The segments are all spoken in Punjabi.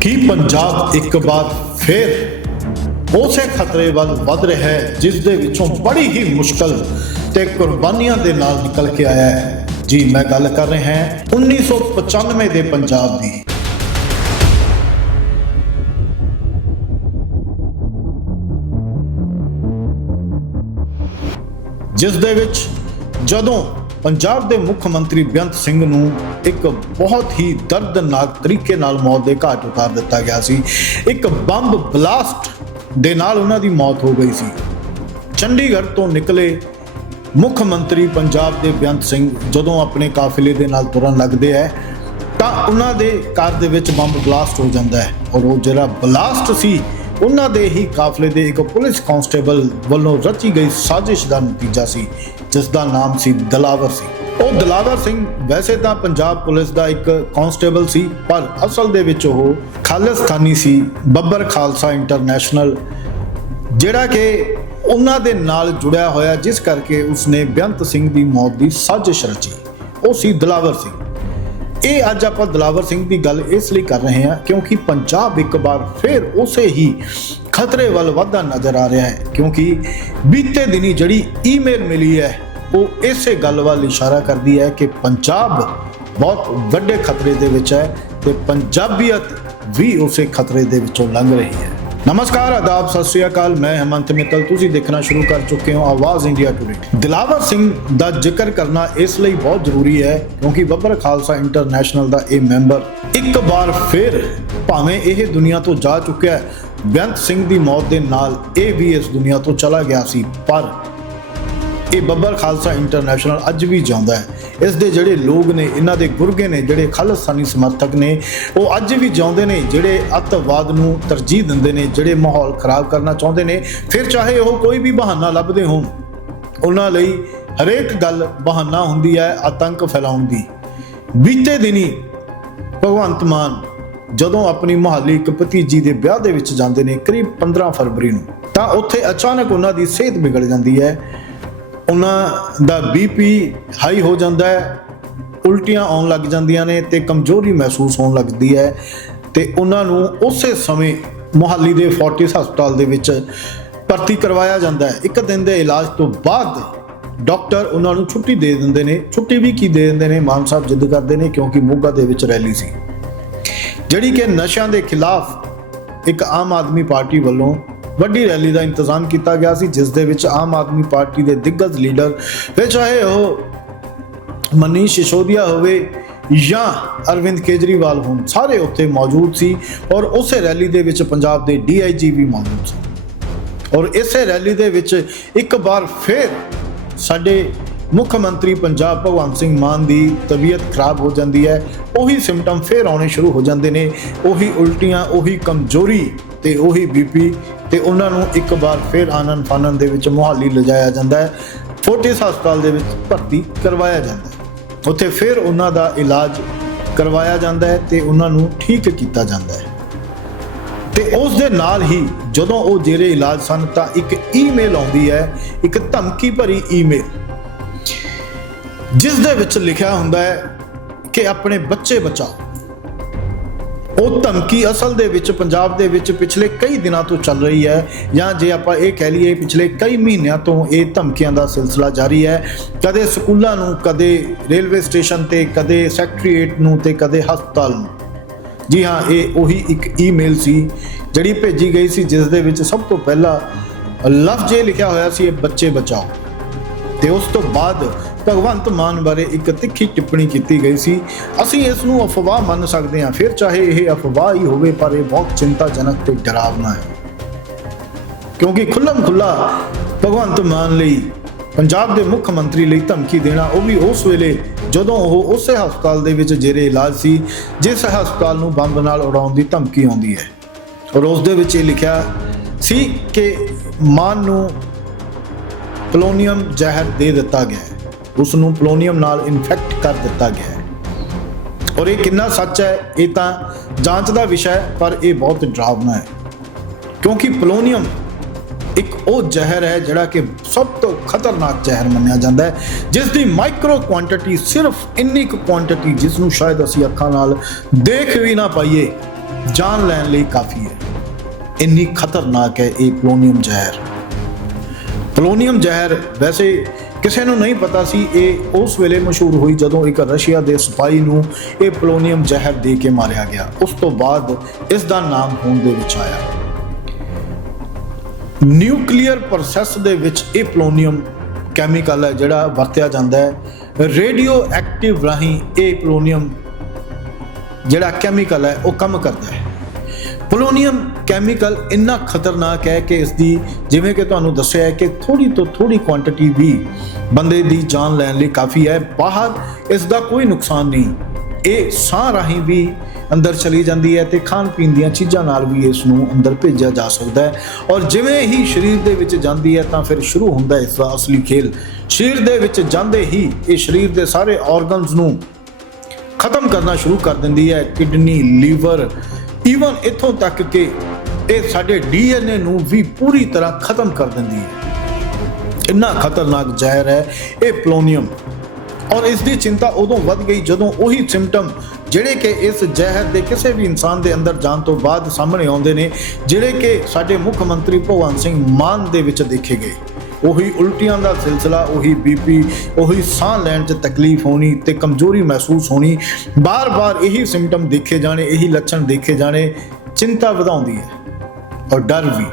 ਕੀ ਪੰਜਾਬ ਇੱਕ ਵਾਰ ਫਿਰ ਉਸੇ ਖਤਰੇ ਵੱਲ ਵੱਧ ਰਿਹਾ ਹੈ, ਜਿਸ ਦੇ ਵਿੱਚੋਂ ਬੜੀ ਹੀ ਮੁਸ਼ਕਲ ਤੇ ਕੁਰਬਾਨੀਆਂ ਦੇ ਨਾਲ ਨਿਕਲ ਕੇ ਆਇਆ ਹੈ। ਜੀ, ਮੈਂ ਗੱਲ ਕਰ ਰਿਹਾ ਹਾਂ 1995 ਦੇ ਪੰਜਾਬ ਦੀ। ਜਿਸ ਦੇ ਵਿੱਚ ਜਦੋਂ ਪੰਜਾਬ ਦੇ ਮੁੱਖ ਮੰਤਰੀ ਬੇਅੰਤ ਸਿੰਘ ਨੂੰ ਇੱਕ ਬਹੁਤ ਹੀ ਦਰਦਨਾਕ ਤਰੀਕੇ ਨਾਲ ਮੌਤ ਦੇ ਘਾਟ ਉਤਾਰ ਦਿੱਤਾ ਗਿਆ ਸੀ। ਇੱਕ ਬੰਬ ਬਲਾਸਟ ਦੇ ਨਾਲ ਉਹਨਾਂ ਦੀ ਮੌਤ ਹੋ ਗਈ ਸੀ। ਚੰਡੀਗੜ੍ਹ ਤੋਂ ਨਿਕਲੇ ਮੁੱਖ ਮੰਤਰੀ ਪੰਜਾਬ ਦੇ ਬੇਅੰਤ ਸਿੰਘ ਜਦੋਂ ਆਪਣੇ ਕਾਫਿਲੇ ਦੇ ਨਾਲ ਤੁਰਨ ਲੱਗਦੇ ਹੈ ਤਾਂ ਉਹਨਾਂ ਦੇ ਕਾਰ ਦੇ ਵਿੱਚ ਬੰਬ ਬਲਾਸਟ ਹੋ ਜਾਂਦਾ ਹੈ ਔਰ ਉਹ ਜਿਹੜਾ ਬਲਾਸਟ ਸੀ ਉਹਨਾਂ ਦੇ ਹੀ ਕਾਫਲੇ ਦੇ ਇੱਕ ਪੁਲਿਸ ਕਾਂਸਟੇਬਲ ਵੱਲੋਂ ਰਚੀ ਗਈ ਸਾਜ਼ਿਸ਼ ਦਾ ਨਤੀਜਾ ਸੀ ਜਿਸ ਦਾ ਨਾਮ ਸੀ ਦਲਾਵਰ ਸਿੰਘ। ਉਹ ਦਲਾਵਰ ਸਿੰਘ ਵੈਸੇ ਤਾਂ ਪੰਜਾਬ ਪੁਲਿਸ ਦਾ ਇੱਕ ਕਾਂਸਟੇਬਲ ਸੀ, ਪਰ ਅਸਲ ਦੇ ਵਿੱਚ ਉਹ ਖਾਲਿਸਤਾਨੀ ਸੀ, ਬੱਬਰ ਖਾਲਸਾ ਇੰਟਰਨੈਸ਼ਨਲ, ਜਿਹੜਾ ਕਿ ਉਹਨਾਂ ਦੇ ਨਾਲ ਜੁੜਿਆ ਹੋਇਆ, ਜਿਸ ਕਰਕੇ ਉਸਨੇ ਬੇਅੰਤ ਸਿੰਘ ਦੀ ਮੌਤ ਦੀ ਸਾਜ਼ਿਸ਼ ਰਚੀ। ਉਹ ਸੀ ਦਲਾਵਰ ਸਿੰਘ। ਇਹ ਅੱਜ ਆਪਾਂ ਦਲਾਵਰ ਸਿੰਘ ਦੀ ਗੱਲ ਇਸ ਲਈ ਕਰ ਰਹੇ ਹਾਂ ਕਿਉਂਕਿ ਪੰਜਾਬ ਇੱਕ ਵਾਰ ਫਿਰ ਉਸੇ ਹੀ ਖਤਰੇ ਵੱਲ ਵਧਦਾ ਨਜ਼ਰ ਆ ਰਿਹਾ ਹੈ। ਕਿਉਂਕਿ ਬੀਤੇ ਦਿਨੀ ਜਿਹੜੀ ਈਮੇਲ ਮਿਲੀ ਹੈ, ਉਹ ਇਸੇ ਗੱਲ ਵੱਲ ਇਸ਼ਾਰਾ ਕਰਦੀ ਹੈ ਕਿ ਪੰਜਾਬ ਬਹੁਤ ਵੱਡੇ ਖਤਰੇ ਦੇ ਵਿੱਚ ਹੈ ਤੇ ਪੰਜਾਬੀਅਤ ਵੀ ਉਸੇ ਖਤਰੇ ਦੇ ਵਿੱਚੋਂ ਲੰਘ ਰਹੀ ਹੈ। ਨਮਸਕਾਰ, ਆਦਾਬ, ਸਤਿ ਸ੍ਰੀ ਅਕਾਲ। ਮੈਂ ਹੇਮੰਤ ਮਿੱਤਲ। ਤੁਸੀਂ ਦੇਖਣਾ ਸ਼ੁਰੂ ਕਰ ਚੁੱਕੇ ਹੋ ਆਵਾਜ਼ ਇੰਡੀਆ ਟੁਡੇ ਦਿਲਾਵਰ ਸਿੰਘ ਦਾ ਜ਼ਿਕਰ ਕਰਨਾ ਇਸ ਲਈ ਬਹੁਤ ਜ਼ਰੂਰੀ ਹੈ, ਕਿਉਂਕਿ ਬੱਬਰ ਖਾਲਸਾ ਇੰਟਰਨੈਸ਼ਨਲ ਦਾ ਇਹ ਮੈਂਬਰ ਇੱਕ ਵਾਰ ਫਿਰ ਭਾਵੇਂ ਇਹ ਦੁਨੀਆ ਤੋਂ ਜਾ ਚੁੱਕਿਆ ਹੈ, ਬੇਅੰਤ ਸਿੰਘ ਦੀ ਮੌਤ ਦੇ ਨਾਲ ਇਹ ਵੀ ਇਸ ਦੁਨੀਆ ਤੋਂ ਚਲਾ ਗਿਆ ਸੀ, ਪਰ ਇਹ ਬੱਬਰ ਖਾਲਸਾ ਇੰਟਰਨੈਸ਼ਨਲ ਅੱਜ ਵੀ ਜਿਉਂਦਾ ਹੈ। ਇਸ ਦੇ ਜਿਹੜੇ ਲੋਕ ਨੇ, ਇਹਨਾਂ ਦੇ ਗੁਰਗੇ ਨੇ, ਜਿਹੜੇ ਖਾਲਸਾਨੀ ਸਮਰਥਕ ਨੇ, ਉਹ ਅੱਜ ਵੀ ਜਿਉਂਦੇ ਨੇ, ਜਿਹੜੇ ਅੱਤਵਾਦ ਨੂੰ ਤਰਜੀਹ ਦਿੰਦੇ ਨੇ, ਜਿਹੜੇ ਮਾਹੌਲ ਖਰਾਬ ਕਰਨਾ ਚਾਹੁੰਦੇ ਨੇ, ਫਿਰ ਚਾਹੇ ਉਹ ਕੋਈ ਵੀ ਬਹਾਨਾ ਲੱਭਦੇ ਹੋਣ, ਉਹਨਾਂ ਲਈ ਹਰੇਕ ਗੱਲ ਬਹਾਨਾ ਹੁੰਦੀ ਹੈ, ਆਤੰਕ ਫੈਲਾਉਣ ਦੀ। ਬੀਤੇ ਦਿਨੀ ਭਗਵੰਤ ਮਾਨ ਜਦੋਂ ਆਪਣੀ ਮੁਹਾਲੀ ਇੱਕ ਭਤੀਜੀ ਦੇ ਵਿਆਹ ਦੇ ਵਿੱਚ ਜਾਂਦੇ ਨੇ, ਕਰੀਬ 15 ਫਰਵਰੀ ਨੂੰ, ਤਾਂ ਉੱਥੇ ਅਚਾਨਕ ਉਹਨਾਂ ਦੀ ਸਿਹਤ ਵਿਗੜ ਜਾਂਦੀ ਹੈ। ਉਹਨਾਂ ਦਾ ਬੀਪੀ ਹਾਈ ਹੋ ਜਾਂਦਾ ਹੈ, ਉਲਟੀਆਂ ਆਉਣ ਲੱਗ ਜਾਂਦੀਆਂ ਨੇ ਤੇ ਕਮਜ਼ੋਰੀ ਮਹਿਸੂਸ ਹੋਣ ਲੱਗਦੀ ਹੈ ਤੇ ਉਹਨਾਂ ਨੂੰ ਉਸੇ ਸਮੇਂ ਮੁਹਾਲੀ ਦੇ ਫੋਰਟਿਸ ਹਸਪਤਾਲ ਦੇ ਵਿੱਚ ਭਰਤੀ ਕਰਵਾਇਆ ਜਾਂਦਾ ਹੈ। ਇੱਕ ਦਿਨ ਦੇ ਇਲਾਜ ਤੋਂ ਬਾਅਦ ਡਾਕਟਰ ਉਹਨਾਂ ਨੂੰ ਛੁੱਟੀ ਦੇ ਦਿੰਦੇ ਨੇ। ਛੁੱਟੀ ਵੀ ਕੀ ਦੇ ਦਿੰਦੇ ਨੇ? ਮਾਨ ਸਾਹਿਬ ਜਿੱਦ ਕਰਦੇ ਨੇ ਕਿਉਂਕਿ ਮੋਗਾ ਦੇ ਵਿੱਚ ਰੈਲੀ ਸੀ। ਜਿਹੜੀ ਕਿ ਨਸ਼ਿਆਂ ਦੇ ਖਿਲਾਫ ਇੱਕ ਆਮ ਆਦਮੀ ਪਾਰਟੀ ਵੱਲੋਂ ਵੱਡੀ ਰੈਲੀ ਦਾ ਇੰਤਜ਼ਾਮ ਕੀਤਾ ਗਿਆ ਸੀ, ਜਿਸ ਦੇ ਵਿੱਚ ਆਮ ਆਦਮੀ ਪਾਰਟੀ ਦੇ ਦਿੱਗਜ ਲੀਡਰ ਫਿਰ ਚਾਹੇ ਉਹ ਮਨੀਸ਼ ਸਿਸੋਦੀਆ ਹੋਵੇ ਜਾਂ ਅਰਵਿੰਦ ਕੇਜਰੀਵਾਲ ਹੋਣ, ਸਾਰੇ ਉੱਥੇ ਮੌਜੂਦ ਸੀ ਔਰ ਉਸੇ ਰੈਲੀ ਦੇ ਵਿੱਚ ਪੰਜਾਬ ਦੇ ਡੀਆਈਜੀ ਵੀ ਮੌਜੂਦ ਸੀ। ਔਰ ਇਸੇ ਰੈਲੀ ਦੇ ਵਿੱਚ ਇੱਕ ਵਾਰ ਫਿਰ ਸਾਡੇ ਮੁੱਖ ਮੰਤਰੀ ਪੰਜਾਬ ਭਗਵੰਤ ਸਿੰਘ ਮਾਨ ਦੀ ਤਬੀਅਤ ਖਰਾਬ ਹੋ ਜਾਂਦੀ ਹੈ, ਉਹੀ ਸਿੰਪਟਮ ਫਿਰ ਆਉਣੇ ਸ਼ੁਰੂ ਹੋ ਜਾਂਦੇ ਨੇ, ਉਹੀ ਉਲਟੀਆਂ, ਉਹੀ ਕਮਜ਼ੋਰੀ ਤੇ ਉਹੀ ਬੀਪੀ ਤੇ ਉਹਨਾਂ ਨੂੰ ਇੱਕ ਵਾਰ ਫਿਰ ਆਨੰਦ ਫਾਨਨ ਦੇ ਵਿੱਚ ਮੁਹਾਲੀ ਲਿਜਾਇਆ ਜਾਂਦਾ ਹੈ। ਫੋਰਟਿਸ ਹਸਪਤਾਲ ਦੇ ਵਿੱਚ ਭਰਤੀ ਕਰਵਾਇਆ ਜਾਂਦਾ ਹੈ। ਉੱਥੇ ਫਿਰ ਉਹਨਾਂ ਦਾ ਇਲਾਜ ਕਰਵਾਇਆ ਜਾਂਦਾ ਹੈ ਤੇ ਉਹਨਾਂ ਨੂੰ ਠੀਕ ਕੀਤਾ ਜਾਂਦਾ ਹੈ। ਤੇ ਉਸ ਦੇ ਨਾਲ ਹੀ ਜਦੋਂ ਉਹ ਜਿਹੜੇ ਇਲਾਜ ਸਨ ਤਾਂ ਇੱਕ ਈਮੇਲ ਆਉਂਦੀ ਹੈ, ਇੱਕ ਧਮਕੀ ਭਰੀ ਈਮੇਲ। ਜਿਸ ਦੇ ਵਿੱਚ ਲਿਖਿਆ ਹੁੰਦਾ ਹੈ ਕਿ ਆਪਣੇ ਬੱਚੇ ਬਚਾਓ। ਉਹ ਧਮਕੀ ਅਸਲ ਦੇ ਵਿੱਚ ਪੰਜਾਬ ਦੇ ਵਿੱਚ ਪਿਛਲੇ ਕਈ ਦਿਨਾਂ ਤੋਂ ਚੱਲ ਰਹੀ ਹੈ ਜਾਂ ਜੇ ਆਪਾਂ ਇਹ ਕਹਿ ਲਈਏ ਪਿਛਲੇ ਕਈ ਮਹੀਨਿਆਂ ਤੋਂ ਇਹ ਧਮਕੀਆਂ ਦਾ ਸਿਲਸਿਲਾ ਜਾਰੀ ਹੈ। ਕਦੇ ਸਕੂਲਾਂ ਨੂੰ, ਕਦੇ ਰੇਲਵੇ ਸਟੇਸ਼ਨ ਤੇ, ਕਦੇ ਸੈਕਟਰੀਏਟ ਨੂੰ ਤੇ ਕਦੇ ਹਸਪਤਾਲ ਨੂੰ। ਜੀ ਹਾਂ, ਇਹ ਉਹੀ ਇੱਕ ਈਮੇਲ ਸੀ ਜਿਹੜੀ ਭੇਜੀ ਗਈ ਸੀ, ਜਿਸ ਦੇ ਵਿੱਚ ਸਭ ਤੋਂ ਪਹਿਲਾਂ ਲਫ਼ਜ਼ ਇਹ ਲਿਖਿਆ ਹੋਇਆ ਸੀ, ਇਹ ਬੱਚੇ ਬਚਾਓ। ਤੇ ਉਸ ਤੋਂ ਬਾਅਦ ਭਗਵੰਤ ਮਾਨ ਬਾਰੇ ਇੱਕ ਤਿੱਖੀ ਟਿੱਪਣੀ ਕੀਤੀ ਗਈ ਸੀ। ਅਸੀਂ ਇਸ ਨੂੰ ਅਫਵਾਹ ਮੰਨ ਸਕਦੇ ਹਾਂ। ਫਿਰ ਚਾਹੇ ਇਹ ਅਫਵਾਹ ਹੀ ਹੋਵੇ, ਪਰ ਇਹ ਬਹੁਤ ਚਿੰਤਾਜਨਕ ਤੇ ਡਰਾਵਨਾ ਹੈ। ਕਿਉਂਕਿ ਖੁੱਲਮ ਖੁੱਲਾ ਭਗਵੰਤ ਮਾਨ ਲਈ, ਪੰਜਾਬ ਦੇ ਮੁੱਖ ਮੰਤਰੀ ਲਈ ਧਮਕੀ ਦੇਣਾ, ਉਹ ਵੀ ਉਸ ਵੇਲੇ ਜਦੋਂ ਉਹ ਉਸੇ ਹਸਪਤਾਲ ਦੇ ਵਿੱਚ ਜੇਰੇ ਇਲਾਜ ਸੀ, ਜਿਸ ਹਸਪਤਾਲ ਨੂੰ ਬੰਬ ਨਾਲ ਉਡਾਉਣ ਦੀ ਧਮਕੀ ਆਉਂਦੀ ਹੈ। ਔਰ ਉਸ ਦੇ ਵਿੱਚ ਇਹ ਲਿਖਿਆ ਸੀ ਕਿ ਮਾਨ ਨੂੰ ਪੋਲੋਨੀਅਮ ਜ਼ਹਿਰ ਦੇ ਦਿੱਤਾ ਗਿਆ ਹੈ। ਉਸ ਨੂੰ ਪੋਲੋਨੀਅਮ ਨਾਲ ਇਨਫੈਕਟ ਕਰ ਦਿੱਤਾ ਗਿਆ ਹੈ। ਔਰ ਇਹ ਕਿੰਨਾ ਸੱਚ ਹੈ, ਇਹ ਤਾਂ ਜਾਂਚ ਦਾ ਵਿਸ਼ਾ ਹੈ, ਪਰ ਇਹ ਬਹੁਤ ਡਰਾਵਨਾ ਹੈ। ਕਿਉਂਕਿ ਪਲੋਨੀਅਮ ਇੱਕ ਉਹ ਜ਼ਹਿਰ ਹੈ ਜਿਹੜਾ ਕਿ ਸਭ ਤੋਂ ਖਤਰਨਾਕ ਜ਼ਹਿਰ ਮੰਨਿਆ ਜਾਂਦਾ ਹੈ ਜਿਸ ਦੀ ਮਾਈਕਰੋ ਕੁਆਂਟੀਟੀ ਸਿਰਫ ਇੰਨੀ ਕੁ ਕੁਆਂਟੀਟੀ ਜਿਸ ਨੂੰ ਸ਼ਾਇਦ ਅਸੀਂ ਅੱਖਾਂ ਨਾਲ ਦੇਖ ਵੀ ਨਾ ਪਾਈਏ ਜਾਨ ਲੈਣ ਲਈ ਕਾਫੀ ਹੈ। ਇੰਨੀ ਖਤਰਨਾਕ ਹੈ ਇਹ ਪਲੋਨੀਅਮ ਜ਼ਹਿਰ। ਪਲੋਨੀਅਮ ਜ਼ਹਿਰ ਵੈਸੇ ਕਿਸੇ ਨੂੰ ਨਹੀਂ ਪਤਾ ਸੀ ਇਹ ਉਸ ਵੇਲੇ ਮਸ਼ਹੂਰ ਹੋਈ ਜਦੋਂ ਇੱਕ ਰਸ਼ੀਆ ਦੇ ਸਿਪਾਹੀ ਨੂੰ ਇਹ ਪੋਲੋਨੀਅਮ ਜ਼ਹਿਰ ਦੇ ਕੇ ਮਾਰਿਆ ਗਿਆ। ਉਸ ਤੋਂ ਬਾਅਦ ਇਸ ਦਾ ਨਾਮ ਹੋਂਦ ਦੇ ਵਿੱਚ ਆਇਆ। ਨਿਊਕਲੀਅਰ ਪ੍ਰੋਸੈਸ ਦੇ ਵਿੱਚ ਇਹ ਪੋਲੋਨੀਅਮ ਕੈਮੀਕਲ ਹੈ ਜਿਹੜਾ ਵਰਤਿਆ ਜਾਂਦਾ ਹੈ। ਰੇਡੀਓ ਐਕਟਿਵ ਰਾਹੀਂ ਇਹ ਪੋਲੋਨੀਅਮ ਜਿਹੜਾ ਕੈਮੀਕਲ ਹੈ ਉਹ ਕੰਮ ਕਰਦਾ ਹੈ। ਪੋਲੋਨੀਅਮ ਕੈਮੀਕਲ ਇੰਨਾ ਖਤਰਨਾਕ ਹੈ ਕਿ ਇਸ ਦੀ ਜਿਵੇਂ ਕਿ ਤੁਹਾਨੂੰ ਦੱਸਿਆ ਹੈ ਕਿ ਥੋੜੀ ਤੋਂ ਥੋੜੀ ਕੁਆਂਟੀਟੀ ਵੀ ਬੰਦੇ ਦੀ ਜਾਨ ਲੈਣ ਲਈ ਕਾਫੀ ਹੈ। ਬਾਹਰ ਇਸ ਦਾ ਕੋਈ ਨੁਕਸਾਨ ਨਹੀਂ। ਇਹ ਸਾਹ ਰਾਹੀਂ ਵੀ ਅੰਦਰ ਚਲੀ ਜਾਂਦੀ ਹੈ ਤੇ ਖਾਣ ਪੀਣ ਦੀਆਂ ਚੀਜ਼ਾਂ ਨਾਲ ਵੀ ਇਸ ਨੂੰ ਅੰਦਰ ਭੇਜਿਆ ਜਾ ਸਕਦਾ ਹੈ। ਔਰ ਜਿਵੇਂ ਹੀ ਸਰੀਰ ਦੇ ਵਿੱਚ ਜਾਂਦੀ ਹੈ ਤਾਂ ਫਿਰ ਸ਼ੁਰੂ ਹੁੰਦਾ ਹੈ ਇਸ ਦਾ ਅਸਲੀ ਖੇਲ। ਸਰੀਰ ਦੇ ਵਿੱਚ ਜਾਂਦੇ ਹੀ ਇਹ ਸਰੀਰ ਦੇ ਸਾਰੇ ਆਰਗਨਸ ਨੂੰ ਖਤਮ ਕਰਨਾ ਸ਼ੁਰੂ ਕਰ ਦਿੰਦੀ ਹੈ। ਕਿਡਨੀ, ਲੀਵਰ ਈਵਨ ਇੱਥੋਂ ਤੱਕ ਕਿ ਇਹ ਸਾਡੇ ਡੀਐਨਏ ਨੂੰ ਵੀ ਪੂਰੀ ਤਰ੍ਹਾਂ ਖਤਮ ਕਰ ਦਿੰਦੀ ਹੈ। ਇੰਨਾ ਖਤਰਨਾਕ ਜ਼ਹਿਰ ਹੈ ਇਹ ਪਲੋਨੀਅਮ। ਔਰ ਇਸ ਦੀ ਚਿੰਤਾ ਉਦੋਂ ਵੱਧ ਗਈ ਜਦੋਂ ਉਹੀ ਸਿੰਪਟਮ ਜਿਹੜੇ ਕਿ ਇਸ ਜ਼ਹਿਰ ਦੇ ਕਿਸੇ ਵੀ ਇਨਸਾਨ ਦੇ ਅੰਦਰ ਜਾਣ ਤੋਂ ਬਾਅਦ ਸਾਹਮਣੇ ਆਉਂਦੇ ਨੇ, ਜਿਹੜੇ ਕਿ ਸਾਡੇ ਮੁੱਖ ਮੰਤਰੀ ਭਗਵੰਤ ਸਿੰਘ ਮਾਨ ਦੇ ਵਿੱਚ ਦੇਖੇ ਗਏ। ਉਹੀ ਉਲਟੀਆਂ ਦਾ ਸਿਲਸਿਲਾ, ਉਹੀ ਬੀਪੀ, ਉਹੀ ਸਾਹ ਲੈਣ 'ਚ ਤਕਲੀਫ ਹੋਣੀ ਤੇ ਕਮਜ਼ੋਰੀ ਮਹਿਸੂਸ ਹੋਣੀ, ਬਾਰ-ਬਾਰ ਇਹੀ ਸਿੰਪਟਮ ਦੇਖੇ ਜਾਣੇ, ਇਹੀ ਲੱਛਣ ਦੇਖੇ ਜਾਣੇ, ਚਿੰਤਾ ਵਧਾਉਂਦੀ ਹੈ। ਔਰ ਡਰ ਵੀ।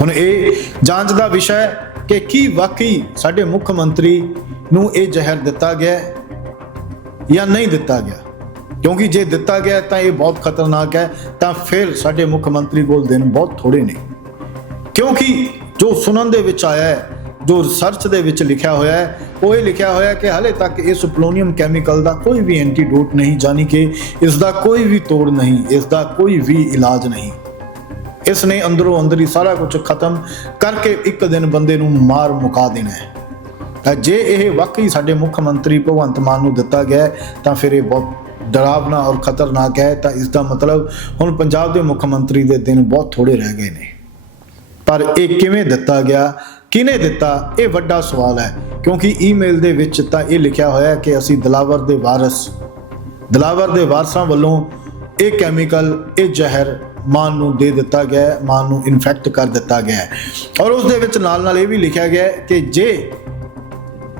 ਹੁਣ ਇਹ ਜਾਂਚ ਦਾ ਵਿਸ਼ਾ ਹੈ ਕਿ ਕੀ ਵਾਕਈ ਸਾਡੇ ਮੁੱਖ ਮੰਤਰੀ ਨੂੰ ਇਹ ਜ਼ਹਿਰ ਦਿੱਤਾ ਗਿਆ ਜਾਂ ਨਹੀਂ ਦਿੱਤਾ ਗਿਆ। ਕਿਉਂਕਿ ਜੇ ਦਿੱਤਾ ਗਿਆ ਤਾਂ ਇਹ ਬਹੁਤ ਖਤਰਨਾਕ ਹੈ, ਤਾਂ ਫਿਰ ਸਾਡੇ ਮੁੱਖ ਮੰਤਰੀ ਕੋਲ ਦਿਨ ਬਹੁਤ ਥੋੜੇ ਨੇ। ਕਿਉਂਕਿ ਜੋ ਸੁਣਨ ਦੇ ਵਿੱਚ ਆਇਆ ਹੈ ਜੋ ਰਿਸਰਚ ਦੇ ਵਿੱਚ ਲਿਖਿਆ ਹੋਇਆ ਹੈ ਉਹ ਇਹ ਲਿਖਿਆ ਹੋਇਆ ਕਿ ਹਾਲੇ ਤੱਕ ਇਸ ਪਲੋਨੀਅਮ ਕੈਮੀਕਲ ਦਾ ਕੋਈ ਵੀ ਐਂਟੀਡੋਟ ਨਹੀਂ ਜਾਨੀ ਕਿ ਇਸ ਦਾ ਕੋਈ ਵੀ ਤੋੜ ਨਹੀਂ ਇਸ ਦਾ ਕੋਈ ਵੀ ਇਲਾਜ ਨਹੀਂ। ਇਸ ਨੇ ਅੰਦਰੋਂ ਅੰਦਰ ਹੀ ਸਾਰਾ ਕੁਝ ਖਤਮ ਕਰਕੇ ਇੱਕ ਦਿਨ ਬੰਦੇ ਨੂੰ ਮਾਰ ਮੁਕਾ ਦੇਣਾ ਹੈ। ਤਾਂ ਜੇ ਇਹ ਵਾਕਈ ਸਾਡੇ ਮੁੱਖ ਮੰਤਰੀ ਭਗਵੰਤ ਮਾਨ ਨੂੰ ਦਿੱਤਾ ਗਿਆ ਹੈ, ਤਾਂ ਫਿਰ ਇਹ ਬਹੁਤ ਡਰਾਵਨਾ ਔਰ ਖਤਰਨਾਕ ਹੈ। ਤਾਂ ਇਸ ਦਾ ਮਤਲਬ ਹੁਣ ਪੰਜਾਬ ਦੇ ਮੁੱਖ ਮੰਤਰੀ ਦੇ ਦਿਨ ਬਹੁਤ ਥੋੜੇ ਰਹਿ ਗਏ ਨੇ। ਪਰ ਇਹ ਕਿਵੇਂ ਦਿੱਤਾ ਗਿਆ? ਕਿਹਨੇ ਦਿੱਤਾ? ਇਹ ਵੱਡਾ ਸਵਾਲ ਹੈ। ਕਿਉਂਕਿ ਈਮੇਲ ਦੇ ਵਿੱਚ ਤਾਂ ਇਹ ਲਿਖਿਆ ਹੋਇਆ ਹੈ ਕਿ ਅਸੀਂ ਦਲਾਵਰ ਦੇ ਵਾਰਸ, ਦਲਾਵਰ ਦੇ ਵਾਰਸਾਂ ਵੱਲੋਂ ਇਹ ਕੈਮੀਕਲ, ਇਹ ਜ਼ਹਿਰ ਮਾਨ ਨੂੰ ਦੇ ਦਿੱਤਾ ਗਿਆ ਮਾਨ ਨੂੰ ਇਨਫੈਕਟ ਕਰ ਦਿੱਤਾ ਗਿਆ ਔਰ ਉਸ ਦੇ ਵਿੱਚ ਨਾਲ ਨਾਲ ਇਹ ਵੀ ਲਿਖਿਆ ਗਿਆ ਕਿ ਜੇ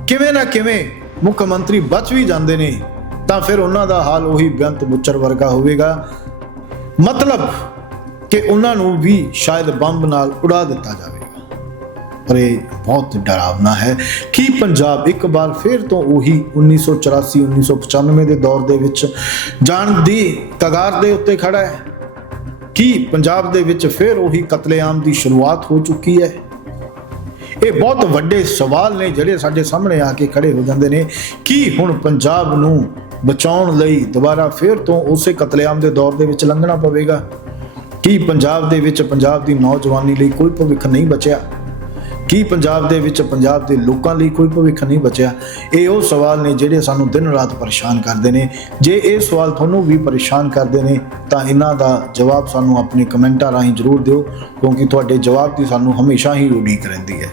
ਕਿਵੇਂ ਨਾ ਕਿਵੇਂ ਮੁੱਖ ਮੰਤਰੀ ਬਚ ਵੀ ਜਾਂਦੇ ਨੇ, ਤਾਂ ਫਿਰ ਉਹਨਾਂ ਦਾ ਹਾਲ ਉਹੀ ਬੇਅੰਤ ਬੁੱਚਰ ਵਰਗਾ ਹੋਵੇਗਾ। ਮਤਲਬ ਕਿ ਉਹਨਾਂ ਨੂੰ ਵੀ ਸ਼ਾਇਦ ਬੰਬ ਨਾਲ ਉਡਾ ਦਿੱਤਾ ਜਾਵੇ। ਪਰ ਇਹ ਬਹੁਤ ਡਰਾਵਨਾ ਹੈ ਕਿ ਪੰਜਾਬ ਇੱਕ ਵਾਰ ਫਿਰ ਤੋਂ ਉਹੀ 1984 1995 ਦੇ ਦੌਰ ਦੇ ਵਿੱਚ ਜਾਣ ਦੀ ਕਗਾਰ ਦੇ ਉੱਤੇ ਖੜਾ ਹੈ ਕੀ ਪੰਜਾਬ ਦੇ ਵਿੱਚ ਫਿਰ ਉਹੀ ਕਤਲੇਆਮ ਦੀ ਸ਼ੁਰੂਆਤ ਹੋ ਚੁੱਕੀ ਹੈ। ਇਹ ਬਹੁਤ ਵੱਡੇ ਸਵਾਲ ਨੇ ਜਿਹੜੇ ਸਾਡੇ ਸਾਹਮਣੇ ਆ ਕੇ ਖੜੇ ਹੋ ਜਾਂਦੇ ਨੇ ਕੀ ਹੁਣ ਪੰਜਾਬ ਨੂੰ ਬਚਾਉਣ ਲਈ ਦੁਬਾਰਾ ਫਿਰ ਤੋਂ ਉਸੇ ਕਤਲੇਆਮ ਦੇ ਦੌਰ ਦੇ ਵਿੱਚ ਲੰਘਣਾ ਪਵੇਗਾ। ਕੀ ਪੰਜਾਬ ਦੇ ਵਿੱਚ ਪੰਜਾਬ ਦੀ ਨੌਜਵਾਨੀ ਲਈ ਕੋਈ ਭਵਿੱਖ ਨਹੀਂ ਬਚਿਆ? ਕੀ ਪੰਜਾਬ ਦੇ ਵਿੱਚ ਪੰਜਾਬ ਦੇ ਲੋਕਾਂ ਲਈ ਕੋਈ ਭਵਿੱਖ ਨਹੀਂ ਬਚਿਆ? ਇਹ ਉਹ ਸਵਾਲ ਨੇ ਜਿਹੜੇ ਸਾਨੂੰ ਦਿਨ ਰਾਤ ਪਰੇਸ਼ਾਨ ਕਰਦੇ ਨੇ। ਜੇ ਇਹ ਸਵਾਲ ਤੁਹਾਨੂੰ ਵੀ ਪਰੇਸ਼ਾਨ ਕਰਦੇ ਨੇ, ਤਾਂ ਇਹਨਾਂ ਦਾ ਜਵਾਬ ਸਾਨੂੰ ਆਪਣੇ ਕਮੈਂਟਾਂ ਰਾਹੀਂ ਜ਼ਰੂਰ ਦਿਓ, ਕਿਉਂਕਿ ਤੁਹਾਡੇ ਜਵਾਬ ਦੀ ਸਾਨੂੰ ਹਮੇਸ਼ਾ ਹੀ ਉਡੀਕ ਰਹਿੰਦੀ ਹੈ।